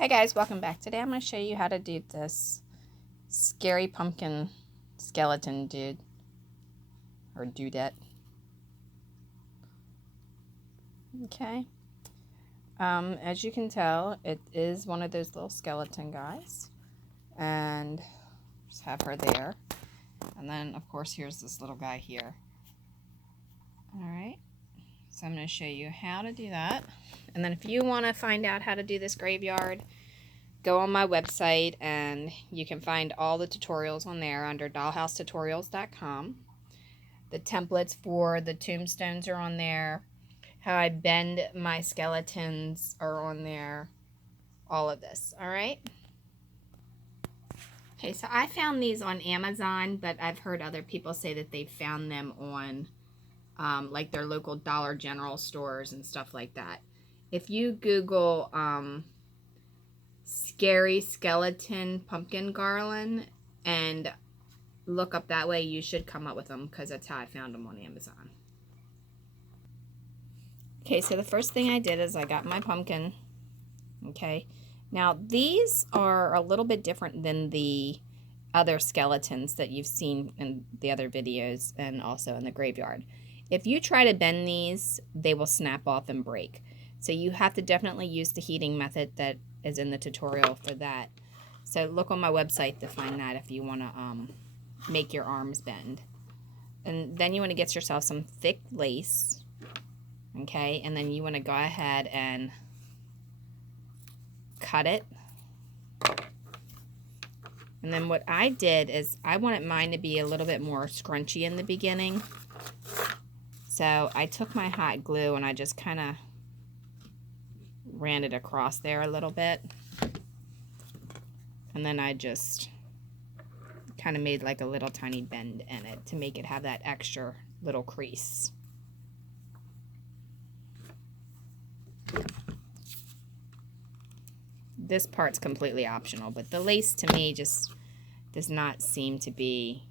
Hey guys, welcome back. Today I'm going to show you how to do this scary pumpkin skeleton dude, or dudette. Okay. As you can tell, it is one of those little skeleton guys. And just have her there. And then, of course, here's this little guy here. Alright. So I'm going to show you how to do that. And then if you want to find out how to do this graveyard, go on my website and you can find all the tutorials on there under dollhousetutorials.com. The templates for the tombstones are on there. How I bend my skeletons are on there. All of this, alright? Okay, so I found these on Amazon, but I've heard other people say that they found them on like their local Dollar General stores and stuff like that. If you Google scary skeleton pumpkin garland and look up that way, you should come up with them, because that's how I found them on Amazon. Okay, so the first thing I did is I got my pumpkin. Okay, now these are a little bit different than the other skeletons that you've seen in the other videos and also in the graveyard. If you try to bend these, they will snap off and break. So you have to definitely use the heating method that is in the tutorial for that. So look on my website to find that if you want to make your arms bend. And then you want to get yourself some thick lace. Okay, and then you want to go ahead and cut it. And then what I did is I wanted mine to be a little bit more scrunchy in the beginning. So I took my hot glue and I just kind of ran it across there a little bit. And then I just kind of made like a little tiny bend in it to make it have that extra little crease. This part's completely optional, but the lace to me just does not seem to be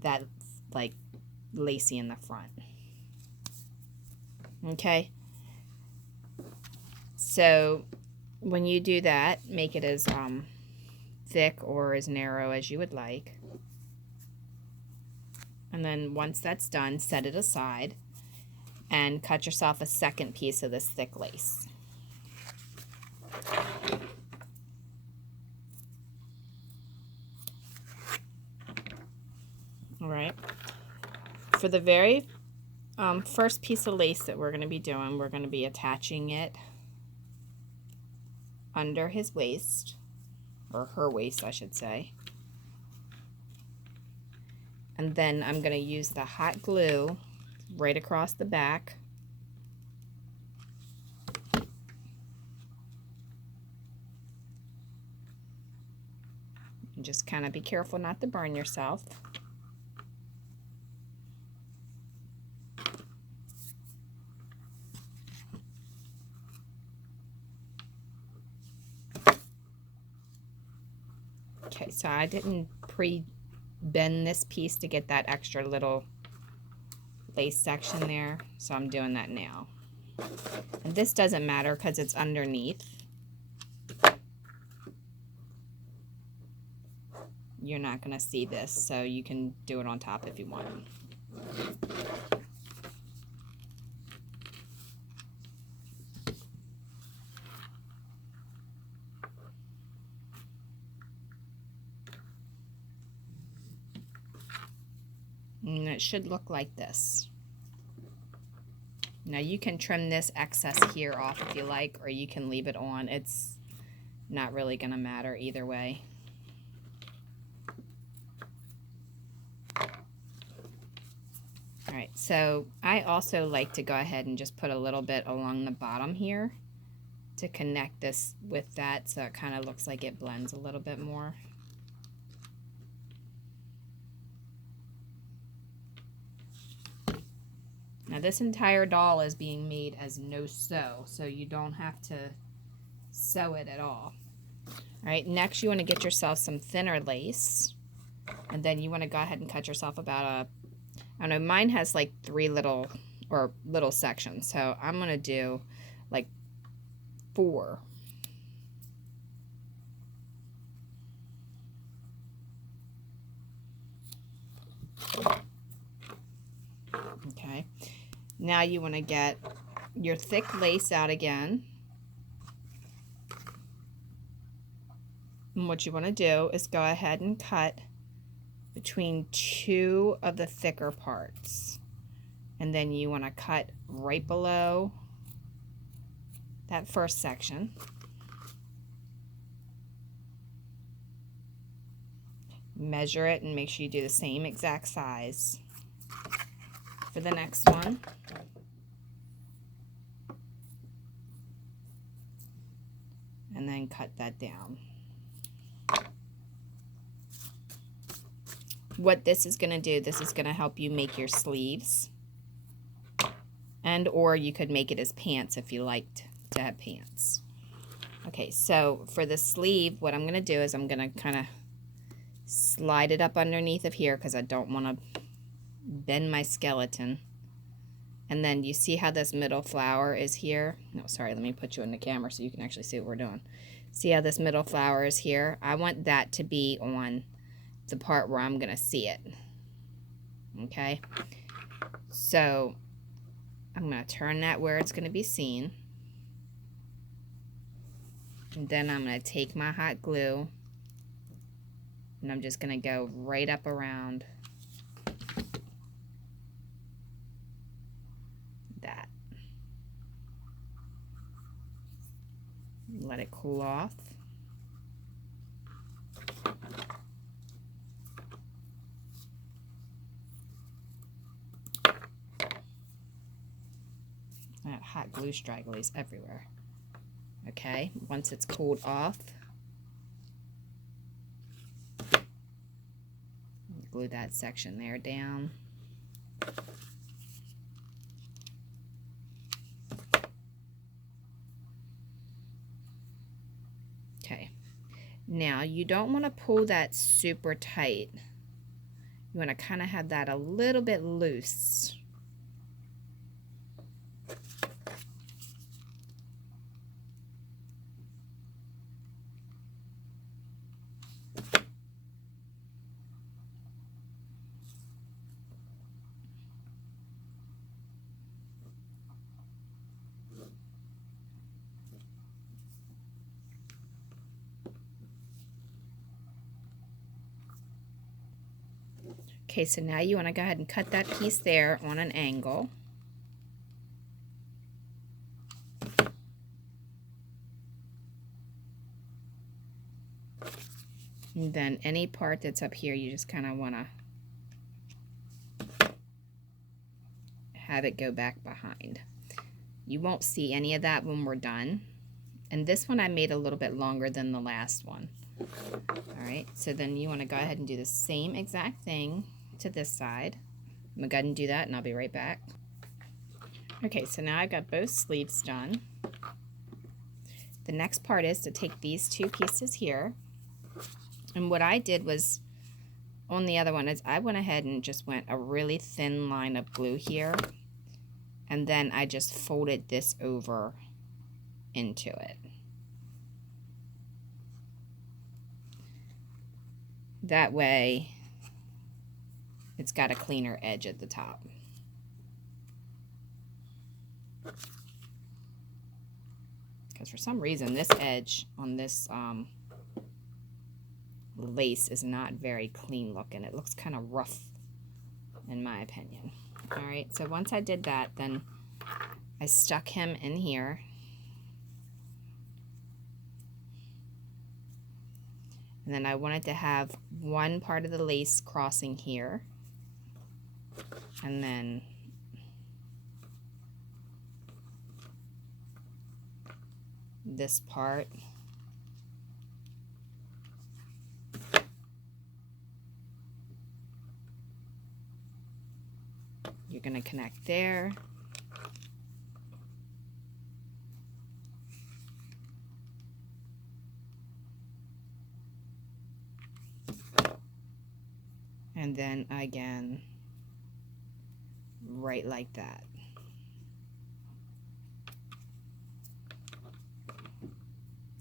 that like lacy in the front. Okay, so when you do that, make it as thick or as narrow as you would like. And then once that's done, set it aside and cut yourself a second piece of this thick lace. All right. For the very first piece of lace that we're going to be doing, we're going to be attaching it under his waist, or her waist, I should say. And then I'm going to use the hot glue right across the back. And just kind of be careful not to burn yourself. Okay, so I didn't pre-bend this piece to get that extra little lace section there, so I'm doing that now. And this doesn't matter because it's underneath. You're not going to see this, so you can do it on top if you want. And it should look like this. Now you can trim this excess here off if you like, or you can leave it on. It's not really going to matter either way. Alright, so I also like to go ahead and just put a little bit along the bottom here to connect this with that, so it kind of looks like it blends a little bit more. Now this entire doll is being made as no sew, so you don't have to sew it at all. Alright, next you want to get yourself some thinner lace, and then you want to go ahead and cut yourself about a, I don't know, mine has like 3 little sections, so I'm going to do like 4. Okay, now you want to get your thick lace out again. And what you want to do is go ahead and cut between 2 of the thicker parts. And then you want to cut right below that first section. Measure it and make sure you do the same exact size for the next one. And then cut that down. What this is going to do, this is going to help you make your sleeves. And or you could make it as pants if you liked to have pants. Okay, so for the sleeve, what I'm going to do is I'm going to kind of slide it up underneath of here because I don't want to bend my skeleton. And then you see how this middle flower is here? No, sorry, let me put you in the camera so you can actually see what we're doing. See how this middle flower is here? I want that to be on the part where I'm going to see it. Okay? So I'm going to turn that where it's going to be seen. And then I'm going to take my hot glue and I'm just going to go right up around that. Let it cool off. That hot glue stragglies everywhere. Okay, once it's cooled off, glue that section there down. Okay, now you don't want to pull that super tight. You want to kind of have that a little bit loose. Okay, so now you want to go ahead and cut that piece there on an angle. And then any part that's up here, you just kind of want to have it go back behind. You won't see any of that when we're done. And this one I made a little bit longer than the last one. All right, so then you want to go ahead and do the same exact thing to this side. I'm going to go ahead and do that and I'll be right back. Okay, so now I've got both sleeves done. The next part is to take these 2 pieces here. And what I did was, on the other one, is I went ahead and just went a really thin line of glue here. And then I just folded this over into it. That way, it's got a cleaner edge at the top. Because for some reason, this edge on this lace is not very clean looking. It looks kind of rough, in my opinion. All right, so once I did that, then I stuck him in here. And then I wanted to have one part of the lace crossing here. And then this part. You're going to connect there. And then again, right like that.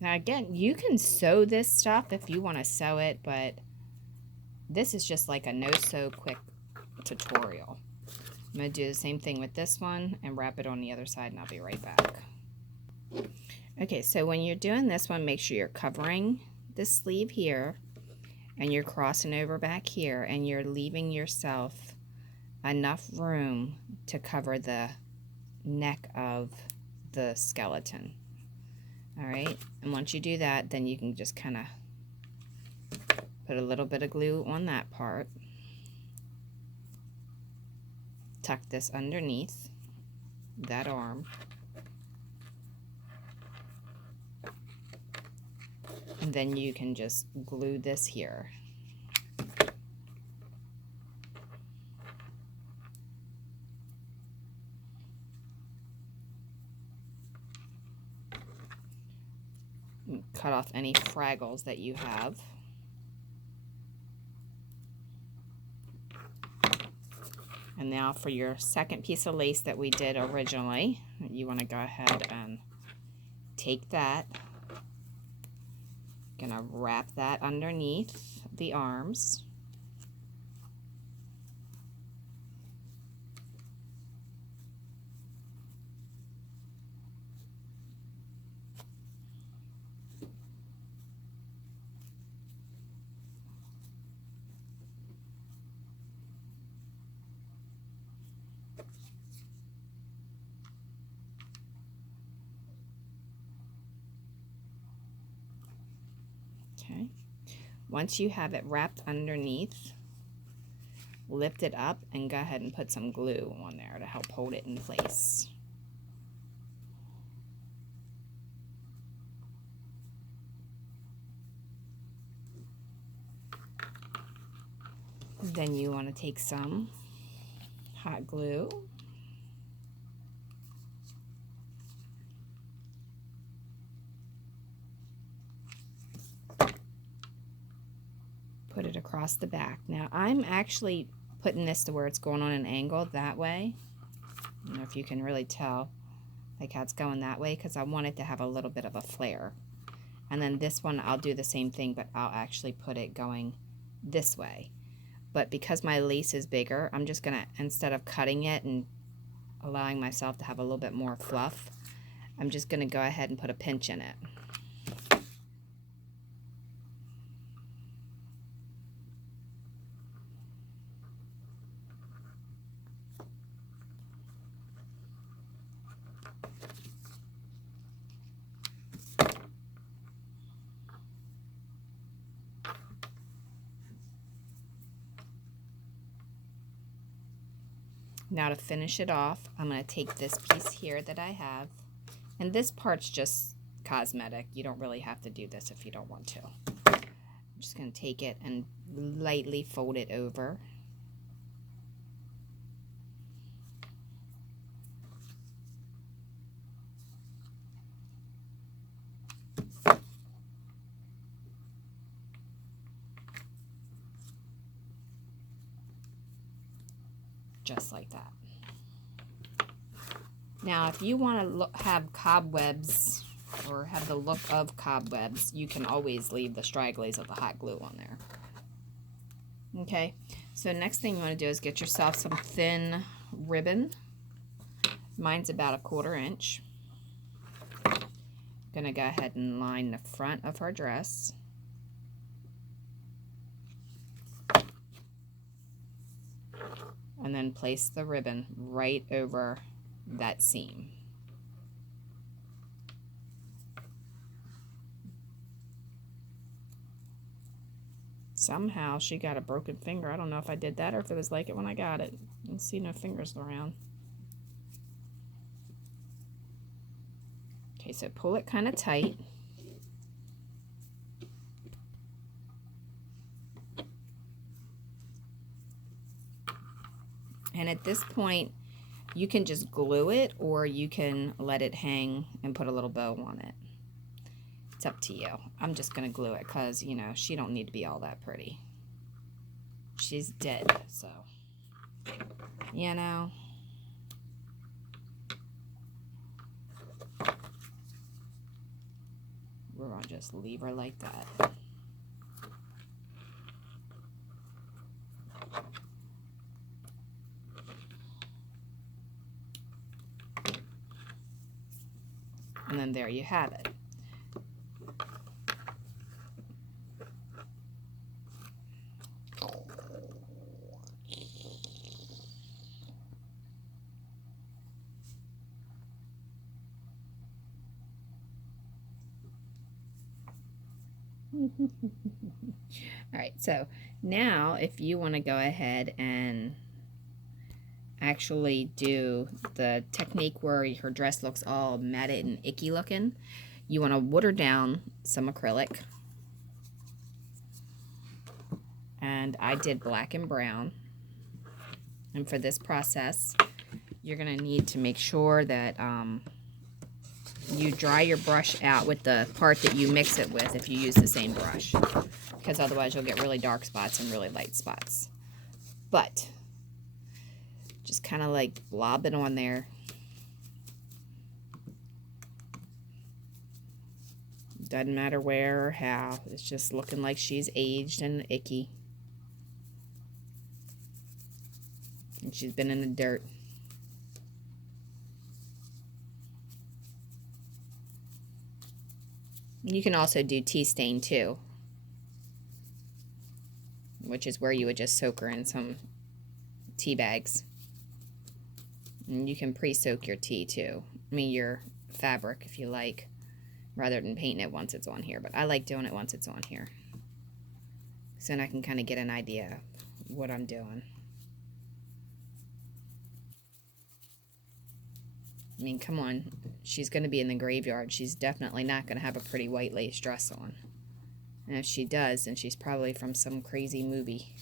Now again, you can sew this stuff if you want to sew it, but this is just like a no-sew quick tutorial. I'm going to do the same thing with this one and wrap it on the other side, and I'll be right back. Okay, so when you're doing this one, make sure you're covering the sleeve here and you're crossing over back here and you're leaving yourself enough room to cover the neck of the skeleton. All right, and once you do that, then you can just kind of put a little bit of glue on that part. Tuck this underneath that arm. And then you can just glue this here. And cut off any fraggles that you have. And now for your second piece of lace that we did originally, you want to go ahead and take that. Gonna wrap that underneath the arms. Okay. Once you have it wrapped underneath, lift it up and go ahead and put some glue on there to help hold it in place. Then you want to take some hot glue. Put it across the back. Now I'm actually putting this to where it's going on an angle that way. I don't know if you can really tell like how it's going that way, because I want it to have a little bit of a flare. And then this one I'll do the same thing, but I'll actually put it going this way. But because my lace is bigger, I'm just gonna, instead of cutting it and allowing myself to have a little bit more fluff, I'm just gonna go ahead and put a pinch in it. Now to finish it off, I'm going to take this piece here that I have, and this part's just cosmetic. You don't really have to do this if you don't want to. I'm just going to take it and lightly fold it over. Just like that. Now, if you want to have cobwebs or have the look of cobwebs, you can always leave the stragglies of the hot glue on there. Okay, so next thing you want to do is get yourself some thin ribbon. Mine's about 1/4 inch. Gonna go ahead and line the front of her dress. And then place the ribbon right over that seam. Somehow she got a broken finger. I don't know if I did that or if it was like it when I got it. I don't see no fingers around. Okay, so pull it kind of tight. And at this point, you can just glue it or you can let it hang and put a little bow on it. It's up to you. I'm just going to glue it because, you know, she don't need to be all that pretty. She's dead, so, you know. We're just leave her like that. And then there you have it. All right, so now if you want to go ahead and actually do the technique where her dress looks all matted and icky looking, you want to water down some acrylic. And I did black and brown. And for this process, you're going to need to make sure that you dry your brush out with the part that you mix it with if you use the same brush, because otherwise you'll get really dark spots and really light spots. But just kind of like blob it on there. Doesn't matter where or how. It's just looking like she's aged and icky. And she's been in the dirt. You can also do tea stain too, which is where you would just soak her in some tea bags. And you can pre-soak your tea too. I mean your fabric if you like, rather than painting it once it's on here. But I like doing it once it's on here, so then I can kind of get an idea of what I'm doing. I mean, come on. She's going to be in the graveyard. She's definitely not going to have a pretty white lace dress on. And if she does, then she's probably from some crazy movie.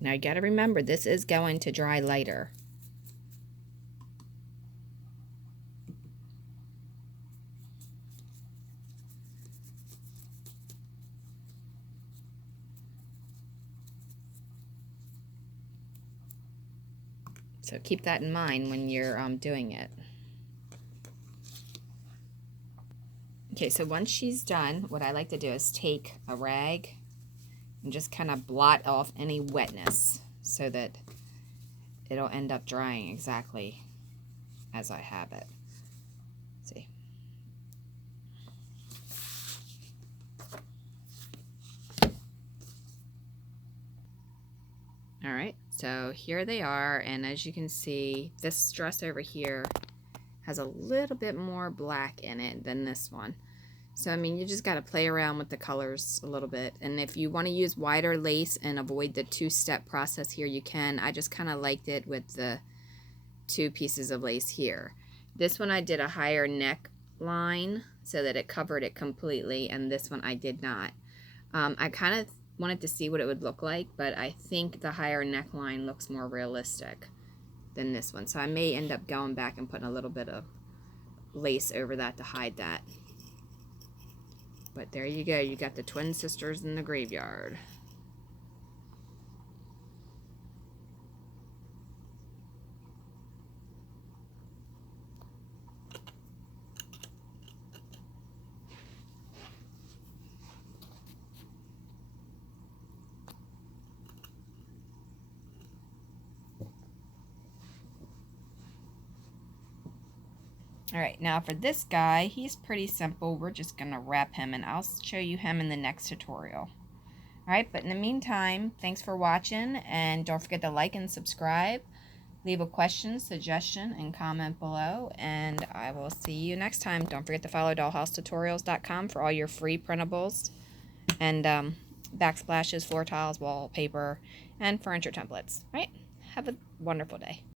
Now you got to remember, this is going to dry lighter. So keep that in mind when you're doing it. Okay, so once she's done, what I like to do is take a rag and just kind of blot off any wetness so that it'll end up drying exactly as I have it. See? All right, so here they are, and as you can see, this dress over here has a little bit more black in it than this one. So, I mean, you just got to play around with the colors a little bit. And if you want to use wider lace and avoid the two-step process here, you can. I just kind of liked it with the two pieces of lace here. This one I did a higher neckline so that it covered it completely, and this one I did not. I kind of wanted to see what it would look like, but I think the higher neckline looks more realistic than this one. So I may end up going back and putting a little bit of lace over that to hide that. But there you go, you got the twin sisters in the graveyard. All right, now for this guy, he's pretty simple. We're just gonna wrap him, and I'll show you him in the next tutorial. All right, but in the meantime, thanks for watching, and don't forget to like and subscribe. Leave a question, suggestion, and comment below, and I will see you next time. Don't forget to follow dollhousetutorials.com for all your free printables and backsplashes, floor tiles, wallpaper, and furniture templates. All right, have a wonderful day.